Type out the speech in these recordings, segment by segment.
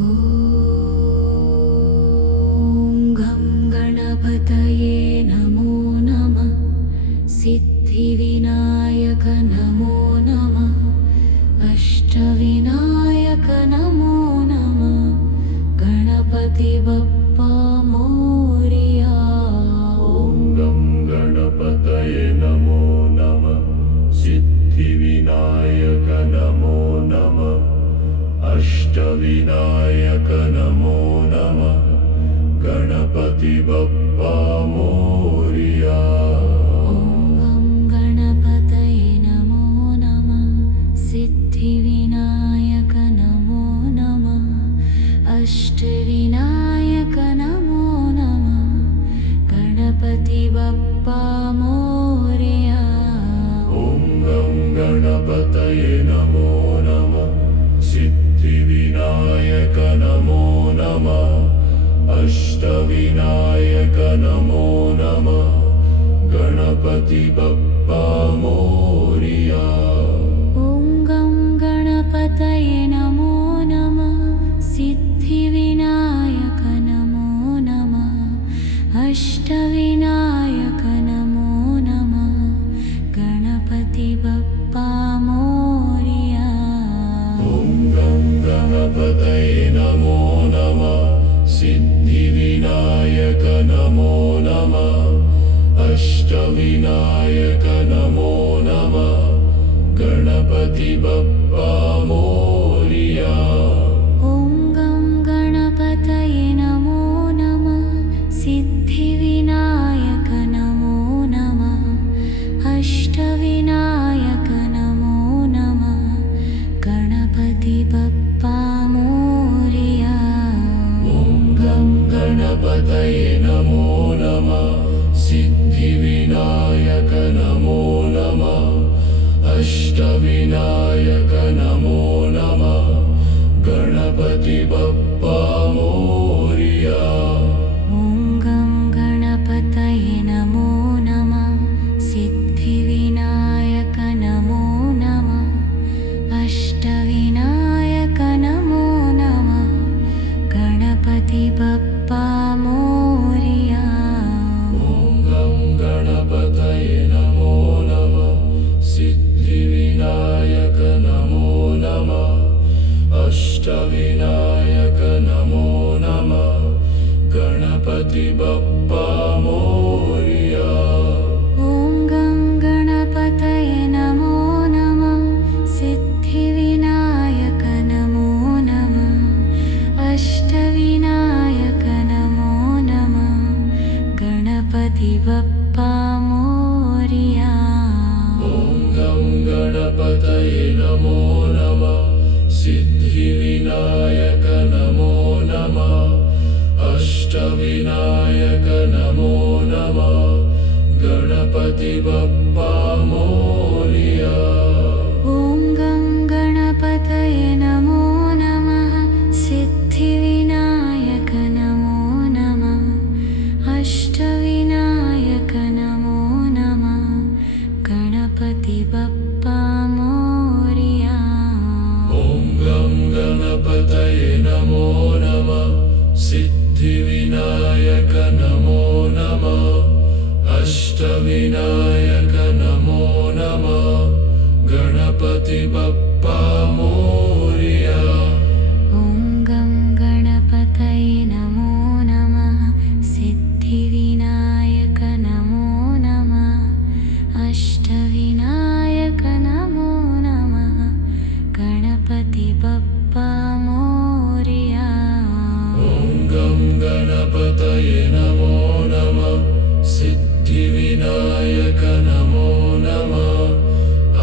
ॐ गं गणपतये नमो नमः। सिद्धिविनायक नमो नमः। अष्टविनायक नमो नमः। गणपति बप्पा मोरया। ॐ गं गणपतये नमो नमः। सिद्धिविनायक नमो नमः। अष्टविनायक नमो नमः। गणपति बप्पा मोरया। ॐ गणपतये नमो नमः। सिद्धिविनायक नमो नमः। अष्टविनायक नमो नमः। गणपति बप्पा मोरया। ॐ गं गणपतये नमो नमः। सिद्धिविनायक नमो नमः। अष्टविनायक नमो नमः। गणपति बप्पा मोरया। ॐ गं गणपतये नमो नमः। सिद्धिविनायक नमो नमः। अष्टविनायक नमो नमः। गणपति बप्पा मोरया। ॐ गं गणपतये नमो नमः। सिद्धिविनायक नमो नमः। अष्टविनायक नमो नमः। गणपति बप्पा मोरया। ॐ गं गणपतये नमो नमः। सिद्धिविनायक नमो नमः। अष्टविनायक नमो नमः। गणपति बप्पा मोरया। ॐ गं गणपतये नमो नमः। सिद्धिविनायक नमो नमः। अष्टविनायक नमो नमः। गणपति बप्पा मोरया। ॐ गं गणपतये नमो नमः। सिद्धिविनायक नमो नमः। अष्टविनायक नमो नमः। गणपति बप्पा मोरया। ॐ गं गणपतये नमो नमः। सिद्धिविनायक नमो नमः। अष्टविनायक नमो नमः। गणपति बप्पा मोरया। ॐ गं गणपतये नमो नमः। सिद्धिविनायक नमो नमः। अष्टविनायक नमो नमः। गणपति बप्पा मोरया। ॐ गं गणपतये नमो नमः। सिद्धिविनायक नमो नमः। अष्टविनायक नमो नमः। गणपति बप्पा मोरया। ॐ गं गणपतये नमो नमः। सिद्धिविनायक नमो नमः। अष्टविनायक नमो नमः। गणपति बप्पा मोरया। ॐ गं गणपतये नमो नमः। सिद्धिविनायक नमो नमः। अष्टविनायक नमो नमः। गणपति बप्पा मोरया। ॐ गं गणपतये नमो नमः। सिद्धिविनायक नमो नमः। अष्टविनायक नमो नमः। गणपति बप्पा मोरया। ॐ गं गणपतये नमो नमः। सिद्धिविनायक नमो नमः।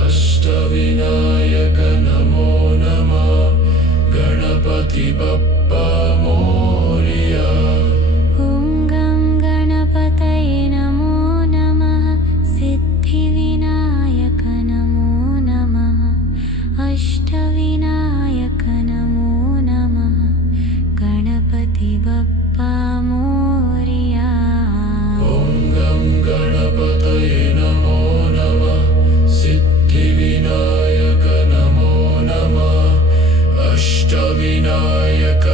अष्टविनायक नमो नमः। गणपति बप्पा मोरया। ॐ गं गणपतये नमो नमः। सिद्धिविनायक नमो नमः। अष्टविनायक नमो नमः। गणपति बप्पा मोरया। ॐ गं गणपतये नमो नमः। सिद्धिविनायक नमो नमः। अष्टविनायक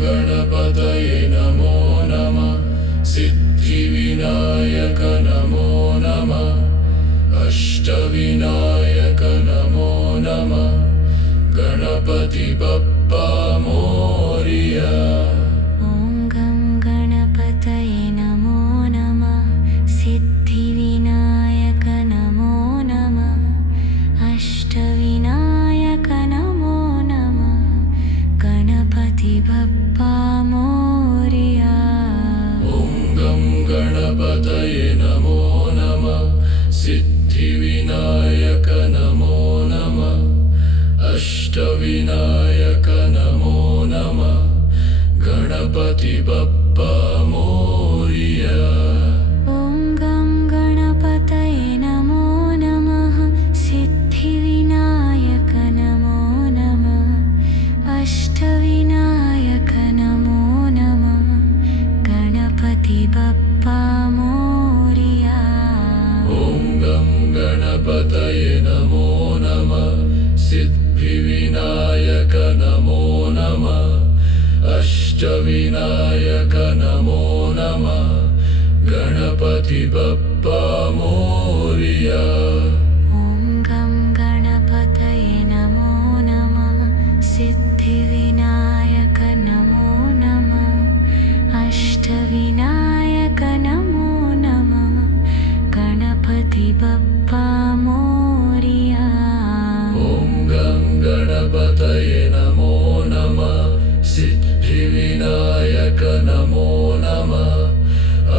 गणपतये नमो नमः सिद्धिविनायक नमो नमः अष्टविनायक नमो नमः गणपति बप्पा मोरिया। ॐ गं गणपतये नमो नमः सिद्धिविनायक नमो नमः अष्टविनायक नमो नमः गणपति बप्पा मोरिया। ॐ गं गणपतये नमो नमः सिद्धिविनायक नमो नमः अष्टविनायक नमो नमः गणपति बप्पा मोरिया। ॐ गं गणपतये नमो नमः सिद्धिविनायक नमो नमः अष्टविनायक नमो नमः गणपति बप्पा मोरिया। ॐ गं गणपतये नमो नमः सिद्धिविनायक नमो नमः अष्टविनायक नमो नमः गणपति बप्पा मोरिया। ॐ गं गणपतये नमो नमः सिद्धिविनायक नमो नमः अष्टविनायक नमो नमः गणपति बप्पा मोरिया। ॐ गं गणपतये नमो नमः सिद्धिविनायक नमो नमः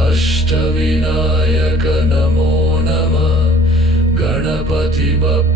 अष्टविनायक नमो नमः गणपति बप्पा